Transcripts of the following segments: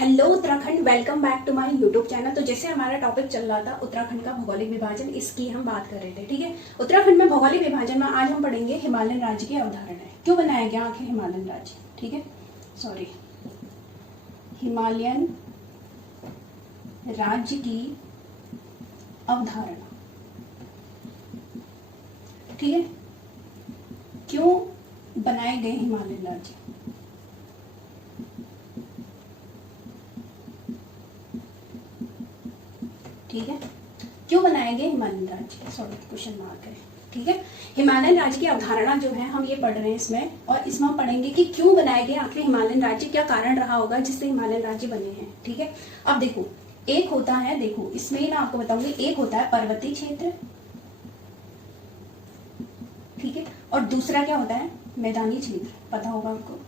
Hello Uttarakhand, welcome back to my YouTube channel. तो जैसे हमारा टॉपिक चल रहा था उत्तराखंड का भौगोलिक विभाजन, इसकी हम बात कर रहे थे। ठीक है, उत्तराखंड में भौगोलिक विभाजन में आज हम पढ़ेंगे हिमालयन राज्य की अवधारणा। क्यों बनाया गया आखिर हिमालयन राज्य? ठीक है, सॉरी, हिमालयन राज्य की अवधारणा। ठीक है, क्यों बनाए गए हिमालयन राज्य? ठीक है, क्यों बनाए गए हिमालयन राज्य? सॉरी, क्वेश्चन मार्क है। ठीक है, हिमालयन राज्य की अवधारणा जो है हम ये पढ़ रहे हैं इसमें, और इसमें हम पढ़ेंगे कि क्यों बनाए गए आखिर हिमालयन राज्य, क्या कारण रहा होगा जिससे हिमालयन राज्य बने हैं। ठीक है, अब देखो, एक होता है, देखो इसमें मैं आपको बताऊंगी, एक होता है पर्वतीय क्षेत्र, ठीक है, और दूसरा क्या होता है? मैदानी क्षेत्र। पता होगा आपको,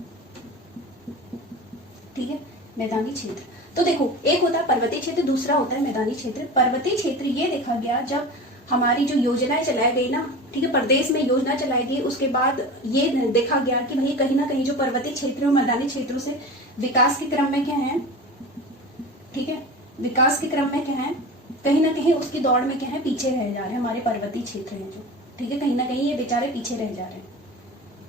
ठीक है, मैदानी क्षेत्र। तो देखो, एक होता है पर्वतीय क्षेत्र, दूसरा होता है मैदानी क्षेत्र। पर्वतीय क्षेत्र ये देखा गया जब हमारी जो योजनाएं चलाई गई ना, ठीक है, प्रदेश में योजना चलाई गई, उसके बाद ये देखा गया कि भाई कहीं ना कहीं जो पर्वतीय क्षेत्र और मैदानी क्षेत्रों से विकास के क्रम में क्या है, ठीक है, विकास के क्रम में क्या है, कहीं ना कहीं उसकी दौड़ में क्या है, पीछे रह जा रहे हैं हमारे पर्वतीय क्षेत्र हैं जो, ठीक है, कहीं ना कहीं ये बेचारे पीछे रह जा रहे हैं।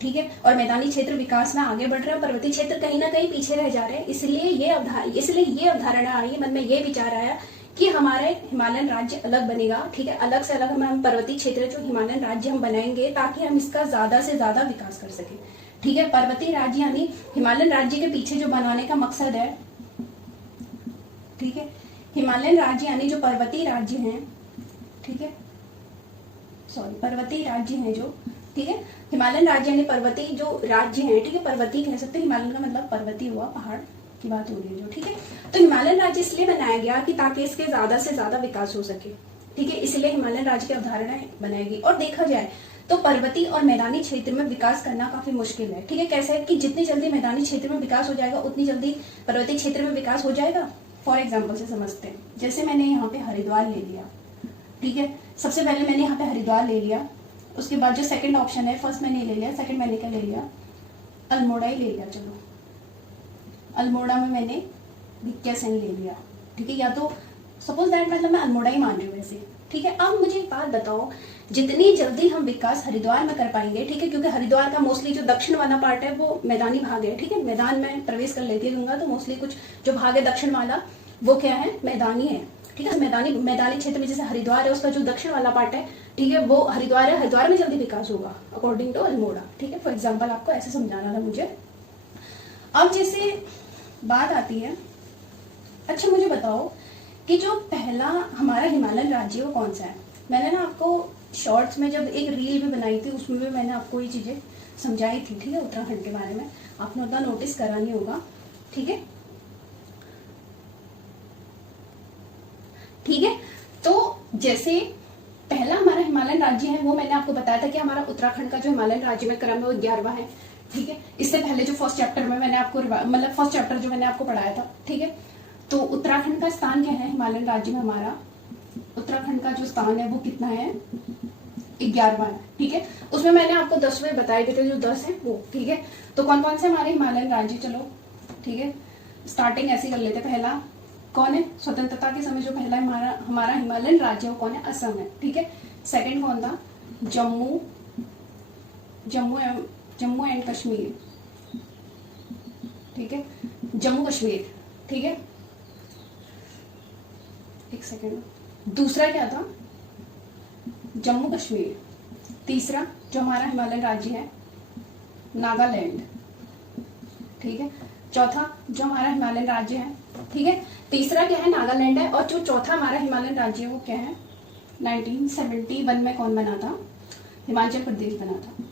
ठीक है, और मैदानी क्षेत्र विकास में आगे बढ़ रहे हैं, पर्वतीय क्षेत्र कहीं ना कहीं पीछे रह जा रहे हैं। इसलिए ये अवधारणा आई, मन में ये विचार आया कि हमारे हिमालयन राज्य अलग बनेगा। ठीक है, अलग से अलग हम पर्वतीय क्षेत्र जो हिमालयन राज्य हम बनाएंगे ताकि हम इसका ज्यादा से ज्यादा विकास कर सके। ठीक है, पर्वतीय राज्य यानी हिमालयन राज्य के पीछे जो बनाने का मकसद है, ठीक है, हिमालयन राज्य यानी जो पर्वतीय राज्य हैं, ठीक है, सॉरी, पर्वतीय राज्य हैं जो, ठीक है, हिमालयन राज्य यानी पर्वतीय जो राज्य हैं, ठीक है, पर्वतीय कह सकते हैं, हिमालयन का मतलब पर्वतीय हुआ, पहाड़ की बात हो रही है जो, ठीक है। तो हिमालयन राज्य इसलिए बनाया गया कि ताकि इसके ज्यादा से ज्यादा विकास हो सके। ठीक है, इसलिए हिमालयन राज्य की अवधारणा बनाएगी। और देखा जाए तो पर्वतीय और मैदानी क्षेत्र में विकास करना काफी मुश्किल है। ठीक है, कैसे है कि जितनी जल्दी मैदानी क्षेत्र में विकास हो जाएगा उतनी जल्दी पर्वतीय क्षेत्र में विकास हो जाएगा। फॉर एग्जाम्पल से समझते हैं, जैसे मैंने यहाँ पे हरिद्वार ले लिया, ठीक है, सबसे पहले मैंने यहाँ पे हरिद्वार ले लिया, उसके बाद जो सेकंड ऑप्शन है, फर्स्ट मैंने ले लिया, सेकंड मैंने क्या ले लिया, अल्मोड़ा ही ले लिया। चलो, अल्मोड़ा में मैंने भिकियासैंण ले लिया। ठीक है, या तो सपोज दैट मतलब मैं अल्मोड़ा ही मान रही हूँ वैसे। ठीक है, अब मुझे एक बात बताओ, जितनी जल्दी हम विकास हरिद्वार में कर पाएंगे, ठीक है, क्योंकि हरिद्वार का मोस्टली जो दक्षिण वाला पार्ट है वो मैदानी भाग है। ठीक है, मैदान में प्रवेश कर लेती दूंगा तो मोस्टली कुछ जो भाग है दक्षिण वाला वो क्या है, मैदानी है। ठीक है, मैदानी क्षेत्र में जैसे हरिद्वार है उसका जो दक्षिण वाला पार्ट है, ठीक है, वो हरिद्वार है, हरिद्वार में जल्दी विकास होगा अकॉर्डिंग टू अल्मोड़ा। ठीक है, फॉर एग्जाम्पल आपको ऐसे समझाना था मुझे। अब जैसे बात आती है, अच्छा मुझे बताओ कि जो पहला हमारा हिमालयन राज्य है वो कौन सा है? मैंने ना आपको शॉर्ट्स में जब एक रील भी बनाई थी उसमें भी मैंने आपको ये चीजें समझाई थी। ठीक है, उत्तराखंड के बारे में आपने उतना नोटिस करा नहीं होगा। ठीक है, ठीक है, तो जैसे पहला हमारा हिमालयन राज्य है वो मैंने आपको बताया था कि हमारा उत्तराखंड का जो हिमालयन राज्य में क्रम है वो 11वां है। ठीक है, इससे पहले जो फर्स्ट चैप्टर में मैंने आपको मतलब फर्स्ट चैप्टर जो मैंने आपको पढ़ाया था। ठीक है, तो उत्तराखंड का स्थान क्या है हिमालयन राज्य में? हमारा उत्तराखंड का जो स्थान है वो कितना है? 11वां है। ठीक है, उसमें मैंने आपको 10वें बताए थे जो 10 है वो। ठीक है, तो कौन कौन से हमारे हिमालयन राज्य, चलो ठीक है, स्टार्टिंग ऐसे कर लेते। पहला कौन है? स्वतंत्रता के समय जो पहला हमारा हिमालयन राज्य है वो कौन है? असम है। ठीक है, सेकंड कौन था? जम्मू एंड कश्मीर। ठीक है, जम्मू कश्मीर। ठीक है, एक सेकंड, दूसरा क्या था? जम्मू कश्मीर। तीसरा जो हमारा हिमालयन राज्य है नागालैंड। ठीक है, चौथा जो हमारा हिमालयन राज्य है, ठीक है, तीसरा क्या है? नागालैंड है, और जो चौथा हमारा हिमालयन राज्य है वो क्या है? 1971 में कौन बना था? हिमाचल प्रदेश बना था।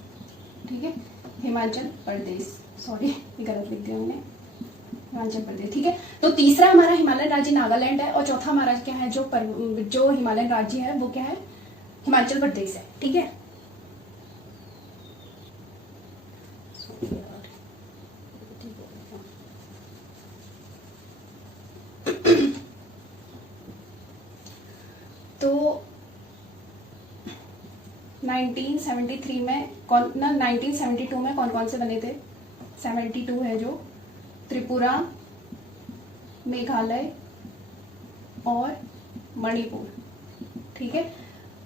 ठीक है, हिमाचल प्रदेश, सॉरी गलत लिख दिया मैंने, हिमाचल प्रदेश। ठीक है, तो तीसरा हमारा हिमालयन राज्य नागालैंड है, और चौथा हमारा क्या है जो हिमालयन राज्य है वो क्या है? हिमाचल प्रदेश है। ठीक है, तो 1973 में कौन ना 1972 में कौन कौन से बने थे? 72 है जो त्रिपुरा, मेघालय और मणिपुर, ठीक है।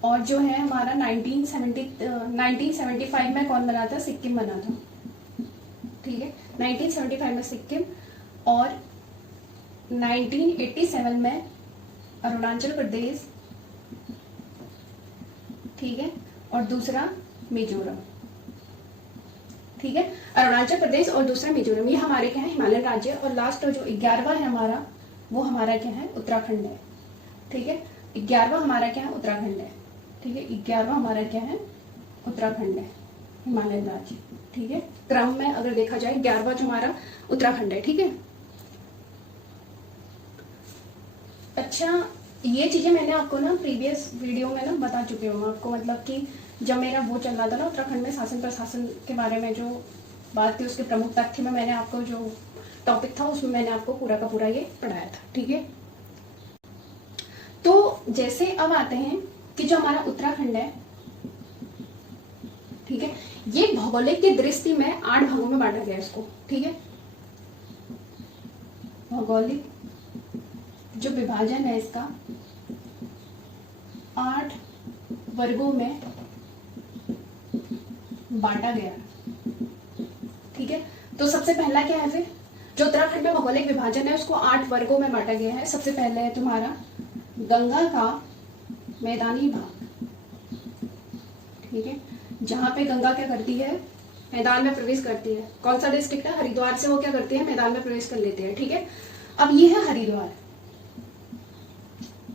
और जो है हमारा 1975 में कौन बना था? सिक्किम बना था, ठीक है। 1975 में सिक्किम और 1987 में अरुणाचल प्रदेश, ठीक है। और दूसरा मिजोरम, ठीक है। अरुणाचल प्रदेश और दूसरा मिजोरम, ये हमारे क्या है? हिमालयन राज्य। और लास्ट जो 11वां है हमारा, वो हमारा क्या है? उत्तराखंड है, ठीक है। 11वां हमारा क्या है? उत्तराखंड है, ठीक है। 11वां हमारा क्या है? उत्तराखंड है, हिमालयन राज्य, ठीक है। क्रम में अगर देखा जाए 11वां जो हमारा उत्तराखंड है, ठीक है। अच्छा, ये चीजें मैंने आपको ना प्रीवियस वीडियो में ना बता चुकी हूँ आपको, मतलब कि जब मेरा वो चल रहा था ना उत्तराखंड में शासन प्रशासन के बारे में जो बात थी, उसके प्रमुख तथ्य में मैंने आपको जो टॉपिक था उसमें मैंने आपको पूरा का पूरा ये पढ़ाया था, ठीक है। तो जैसे अब आते हैं कि जो हमारा उत्तराखंड है, ठीक है, ये भौगोलिक की दृष्टि में 8 भागों में बांटा गया इसको, ठीक है। भौगोलिक जो विभाजन है इसका 8 वर्गों में बांटा गया, ठीक है। तो सबसे पहला क्या है फिर? जो उत्तराखंड में भौगोलिक विभाजन है उसको 8 वर्गों में बांटा गया है। सबसे पहले है तुम्हारा गंगा का मैदानी भाग, ठीक है, जहां पे गंगा क्या करती है? मैदान में प्रवेश करती है। कौन सा डिस्ट्रिक्ट है? हरिद्वार से वो क्या करती है? मैदान में प्रवेश कर लेते हैं, ठीक है। अब ये है हरिद्वार,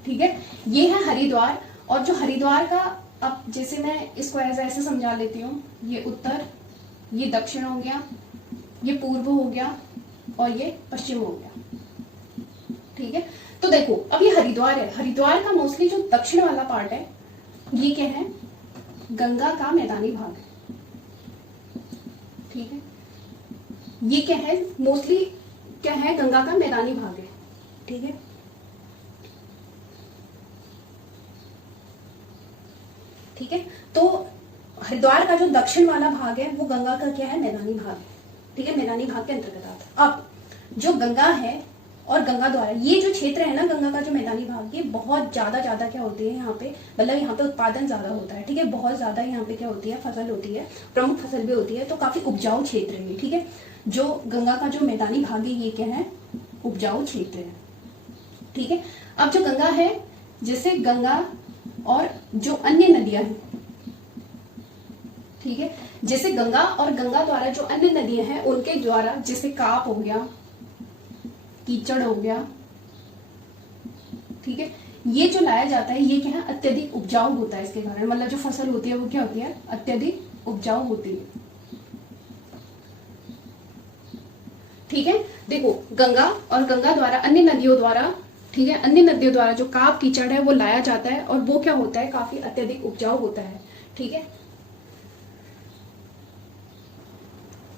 ठीक है, ये है हरिद्वार। और जो हरिद्वार का, अब जैसे मैं इसको ऐसे समझा लेती हूँ, ये उत्तर, ये दक्षिण हो गया, ये पूर्व हो गया और ये पश्चिम हो गया, ठीक है। तो देखो अब ये हरिद्वार है, हरिद्वार का मोस्टली जो दक्षिण वाला पार्ट है ये क्या है? गंगा का मैदानी भाग है, ठीक है। ये क्या है? मोस्टली क्या है? गंगा का मैदानी भाग है, ठीक है। ठीक है, तो हरिद्वार का जो दक्षिण वाला भाग है वो गंगा का क्या है? मैदानी भाग है, ठीक है, मैदानी भाग के अंतर्गत आता है। अब जो गंगा है और गंगा द्वारा ये जो क्षेत्र है ना, गंगा का जो मैदानी भाग, ये बहुत ज्यादा क्या होती है यहाँ पे, मतलब यहाँ पे उत्पादन ज्यादा होता है, ठीक है। बहुत ज्यादा यहाँ पे क्या होती है? फसल होती है, प्रमुख फसल भी होती है, तो काफी उपजाऊ क्षेत्र है, ठीक है। जो गंगा का जो मैदानी भाग है ये क्या है? उपजाऊ क्षेत्र है, ठीक है। अब जो गंगा है, जैसे गंगा और जो अन्य नदियां हैं, ठीक है, जैसे गंगा और गंगा द्वारा जो अन्य नदियां हैं उनके द्वारा, जैसे काप हो गया, कीचड़ हो गया, ठीक है, ये जो लाया जाता है ये क्या है? अत्यधिक उपजाऊ होता है इसके कारण, मतलब जो फसल होती है वो क्या होती है? अत्यधिक उपजाऊ होती है, ठीक है। देखो गंगा और गंगा द्वारा अन्य नदियों द्वारा, ठीक है, अन्य नदियों द्वारा जो काप कीचड़ है वो लाया जाता है और वो क्या होता है? काफी अत्यधिक उपजाऊ होता है, ठीक है,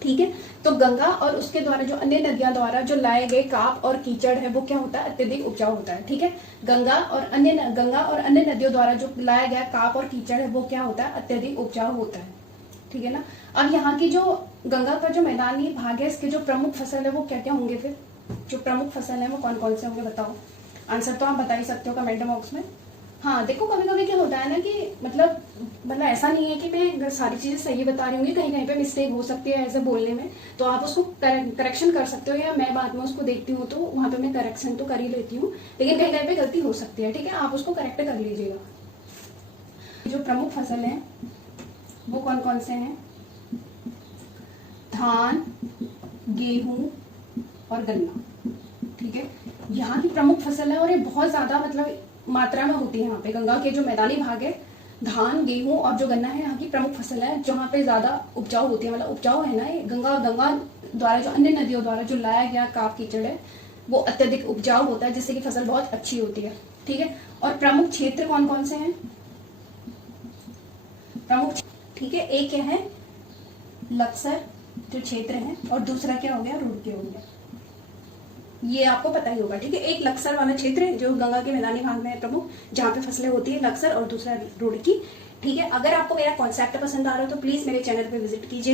ठीक है। तो गंगा और उसके द्वारा जो अन्य नदियां द्वारा जो लाए गए काप और कीचड़ है वो क्या होता है? अत्यधिक उपजाऊ होता है, ठीक है। गंगा और अन्य नदियों द्वारा जो लाया गया काप और कीचड़ है वो क्या होता है? अत्यधिक उपजाऊ होता है, ठीक है ना। अब यहाँ की जो गंगा का जो मैदानी भाग है इसके जो प्रमुख फसल है वो क्या क्या होंगे? फिर जो प्रमुख फसल है वो कौन कौन से होंगे बताओ? आंसर तो आप बता ही सकते हो कमेंट बॉक्स में। हाँ देखो, कभी कभी क्या होता है ना कि मतलब ऐसा नहीं है कि मैं सारी चीजें सही बता रही हूँ, कहीं कहीं पे मिस्टेक हो सकती है ऐसे बोलने में, तो आप उसको करेक्शन कर सकते हो, या मैं बाद में उसको देखती हूँ तो वहां पे मैं करेक्शन तो कर ही लेती हूँ, लेकिन कहीं कहीं पे गलती हो सकती है, ठीक है, आप उसको करेक्ट कर लीजिएगा। जो प्रमुख फसल है वो कौन कौन से हैं? धान, गेहूं और गन्ना, ठीक है, यहाँ की प्रमुख फसल है और ये बहुत ज्यादा मतलब मात्रा में होती है यहाँ पे। गंगा के जो मैदानी भाग है, धान, गेहूं और जो गन्ना है यहाँ की प्रमुख फसल है जहाँ पे ज्यादा उपजाऊ होती है, मतलब उपजाऊ है ना ये। गंगा द्वारा जो अन्य नदियों द्वारा जो लाया गया काप कीचड़ है वो अत्यधिक उपजाऊ होता है, जिससे कि फसल बहुत अच्छी होती है, ठीक है। और प्रमुख क्षेत्र कौन कौन से हैं? प्रमुख, ठीक है, एक क्या है? लक्सर जो क्षेत्र है और दूसरा क्या हो गया? रुड़की हो गया, ये आपको पता ही होगा, ठीक है। एक लक्सर वाला क्षेत्र है जो गंगा के मैदानी भाग में है प्रमुख, जहाँ पे फसलें होती है, लक्सर, और दूसरा रुड़की, ठीक है। अगर आपको मेरा कॉन्सेप्ट पसंद आ रहा हो तो प्लीज मेरे चैनल पे विजिट कीजिए।